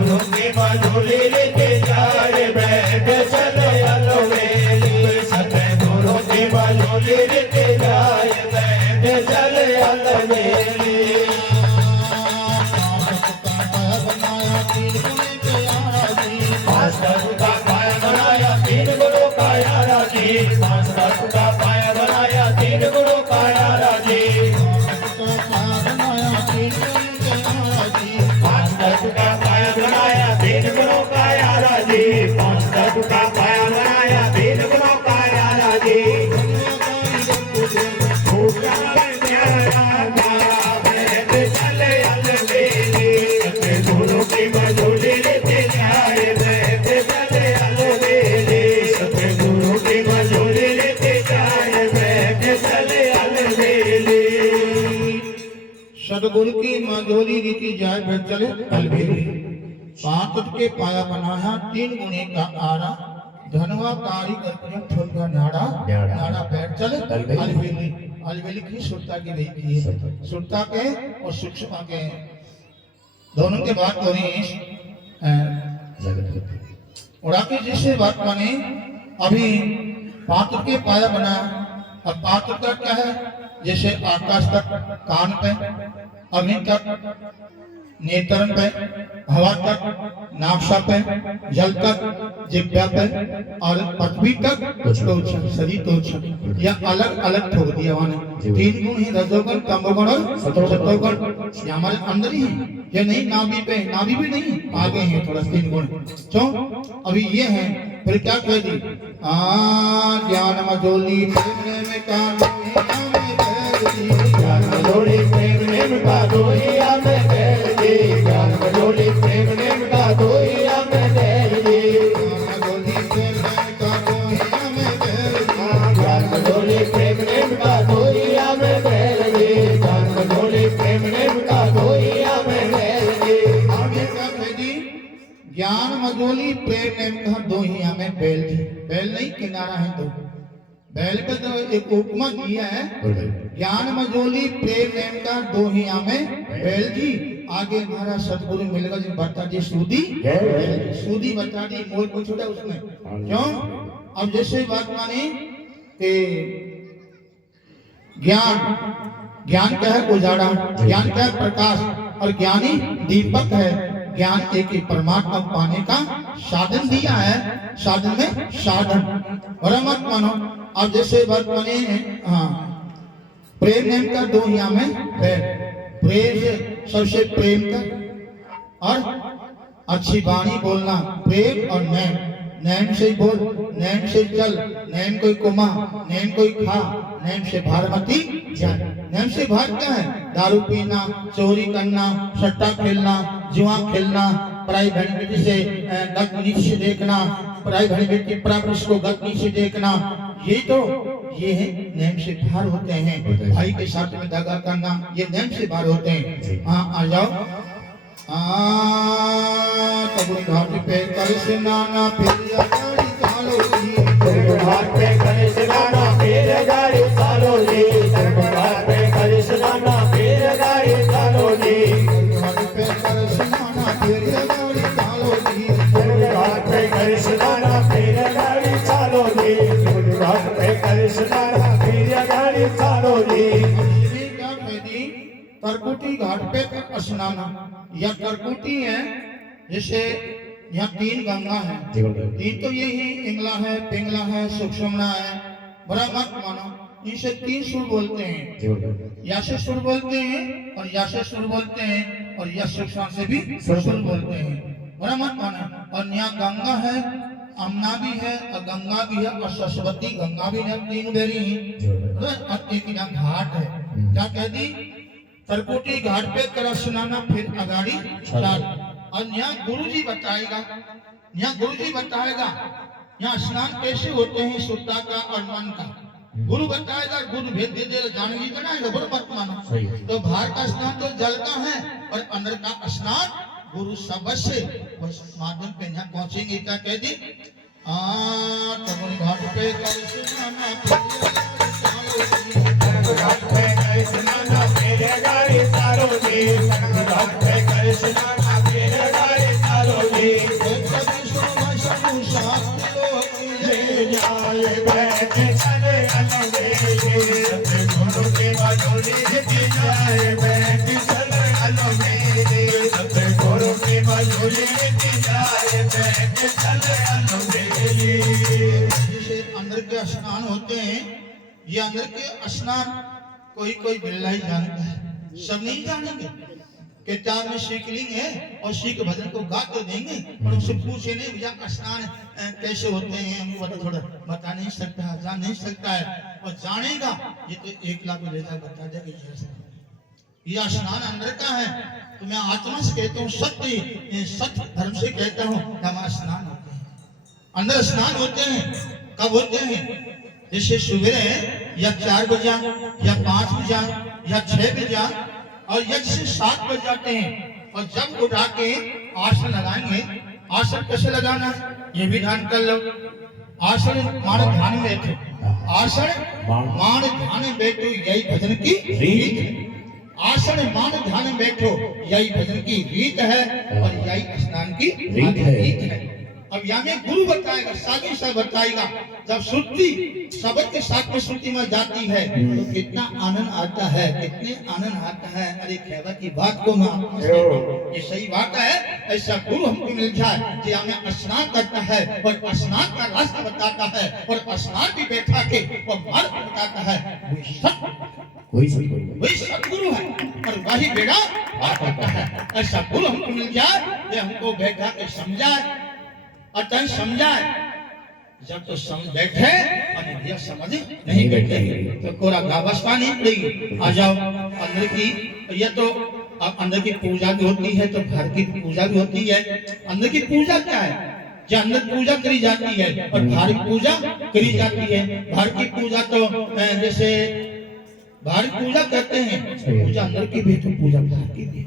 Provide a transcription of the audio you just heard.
सतगुरु की मधुरी लेके जाए बैठ चले अलवेली सतगुरु की मधुरी लेके जाए बैठ चले अलवेली मास्टर का पाया बनाया तीन गुरु का यारा जी मास्टर का पाया बनाया तीन गुरु का यारा जी मास्टर का पाया बनाया तीन गुरु का यारा जी मास्टर का पाया बनाया तीन गुरु का यारा जी चले अलवेली सतगुरु की मधुरी लेके जाए बैठ चले अलवेली सतगुरु की मधुरी लेके जाए बैठ चले अलवेली सतगुरु की मधुरी रीति जाए बैठ चले अलवेली पांच के पाया बनाया तीन गुणे का आरा धनवा कारीगर प्रेम फूल का नाड़ा नाड़ा बैठ चले अलवेली अलवेली की सुरता की वही की है सुरता के और सूक्ष्म के दोनों के बात हो रही है उड़ा के जिससे बात माने अभी पात्र के पाया बना और पात्र का क्या है जैसे आकाश तक कान पे अग्नि तक नेत्रन पे हवा तक नाभसा पे जल तक जिह्वा पे और पृथ्वी तक शरीर तो या अलग अलग ठोक दिया उन्होंने तीन गुण ही रजोगुण तमोगुण और सत्वगुण ये हमारे अंदर ही है ये नहीं नाभि पे नाभि भी नहीं आगे है थोड़ा तीन गुण क्यों अभी ये है फिर क्या कह दी ज्ञान मजोली प्रेम में ज्ञान मजोली प्रेम में का दोहिया में ज्ञान मजोली प्रेम में का दोहिया में मजोली प्रेम में का दोहिया में ज्ञान मजोली प्रेम में का दोहिया में ज्ञान मजोली प्रेम में का दोहिया में आगे क्या कह दी ज्ञान मजोली प्रेम का दोहिया में बैल नहीं किनारा है दो बैल पे तो एक उपमा दिया है ज्ञान मजोली प्रेम का दोहिया में बैल जी आगे हमारा सतगुरु मिलेगा जी बता दी सूदी बता दी मोल को छोड़ा उसमें क्यों अब जैसे बात मानी कि ज्ञान क्या है उजाड़ा ज्ञान क्या है प्रकाश और ज्ञानी दीपक है ज्ञान एक ही परमात्मा पाने का साधन दिया है साधन में साधन और मत मानो अब जैसे बात माने हाँ प्रेम नेम का दो यहाँ में प्रेम से सबसे प्रेम कर और अच्छी वाणी बोलना प्रेम और नैन नैन से बोल नैन से चल नैन कोई कुमा नैन कोई खा नैन से भारमती जान नैन से भार क्या है दारू पीना चोरी करना सट्टा खेलना जुआ खेलना पराई बहन बेटी से गत नीचे देखना पराई बहन बेटी पुरुष को गत नीचे देखना ये है नेम से बाहर होते हैं भाई के साथ में दगा करना ये नेम से बाहर होते हैं हाँ आ जाओ कबूल घाट पे कर स्नाना फिर गाड़ी चालो जी घाट पे कर स्नाना फिर गाड़ी चालो जी घाट पे कर स्नाना फिर गाड़ी चालो जी घाट पे कर स्नाना फिर गाड़ी चालो जी घाट पे कर स्नाना फिर गाड़ी चालो जी घाट पे कर स्नाना फिर गाड़ी चालो जी क्या कह दी करकुटी घाट पे स्नान यह करकुटी है जैसे यहाँ तीन गंगा है तीन तो यही इंगला है पिंगला है सुषमना है बड़ा मत मानो इनसे तीन सुर बोलते हैं या से सुर बोलते हैं और या से सुर बोलते हैं और या सुषमा से भी सुर बोलते हैं बड़ा मत मानो और यहाँ गंगा है अमना भी है और गंगा भी है और सरस्वती गंगा भी है तीन बेरी है और एक यहाँ घाट है क्या कह दी करकोटी घाट पे कर स्नाना फिर अगाड़ी चाल और यहाँ गुरुजी बताएगा यहाँ स्नान कैसे होते हैं शुद्धता का और मन का गुरु बताएगा गुरु भेद दे देगा जानवी बनाएगा गुरु मत मानो तो बाहर का स्नान तो जल का है और अंदर का स्नान गुरु सबसे बस माध्यम पे यहाँ पहुंचेंगे क्या कह दी घाट पे कर स्नाना घाट पे कर स्नाना फिर गाड़ी चालो जी घाट पे कर स्नाना फिर गाड़ी चालो कभी सुन सनु शास्त्र ले जाए बैठ चले अलवेले सतगुरु के भजोले दी जाए बैठ चले अलवेले सतगुरु के भजोले दी जाए बैठ चले अलवेले। जैसे अंदर के स्नान होते हैं, ये अंदर के स्नान कोई कोई बिल्ला ही जानता है, सब नहीं जानेंगे। किताब में सीख लेंगे और सीख भजन को गा तो देंगे, पर उनसे पूछे नहीं भैया स्नान कैसे होते हैं, हमको थोड़ा बता नहीं सकता, जान नहीं सकता है। और जानेगा ये तो 1 लाख लेता बता देगा यह स्नान अंदर का है। तो मैं आत्मा से कहता हूँ, सत्य धर्म से कहता हूँ, हमारा स्नान होते हैं, अंदर स्नान होते हैं। कब होते हैं? जैसे सुबह या 4 बजे या 5 बजे या 6 बजे और या जैसे 7 बज जाते हैं। और जब उठा के आसन लगाएंगे, आसन कैसे लगाना है ये भी ध्यान कर लो। आसन मान ध्यान में बैठो, आसन मान ध्यान में बैठो, यही भजन की रीत है। आसन मान ध्यान में बैठो, यही भजन की रीत है और यही स्नान की रीत है। अब यहाँ में गुरु बताएगा, साधु सा बताएगा। जब श्रुति शब्द के साथ में श्रुति में जाती है तो कितना आनंद आता है, कितने आनंद आता है। अरे कहवा की बात को मैं ये सही बात है। ऐसा गुरु हमको मिल जाए जो हमें स्नान करता है और स्नान का रास्ता बताता है और स्नान भी बैठा के और मार्ग बताता है। वही सतगुरु है और वही बेड़ा पार करता है। ऐसा गुरु हमको मिल जाए जो हमको बैठा के समझाए और तन समझाए। जब तो समझ बैठे और भैया समझ नहीं बैठे तो कोरा गावस्ता नहीं पड़ेगी। आ जाओ अंदर की, ये तो अब अंदर की पूजा भी होती है तो घर की पूजा भी होती है। अंदर की पूजा क्या है? जो अंदर पूजा करी जाती है और बाहर की पूजा करी जाती है। बाहर की पूजा तो जैसे बाहर पूजा करते हैं, पूजा अंदर की भी तो पूजा बाहर की भी।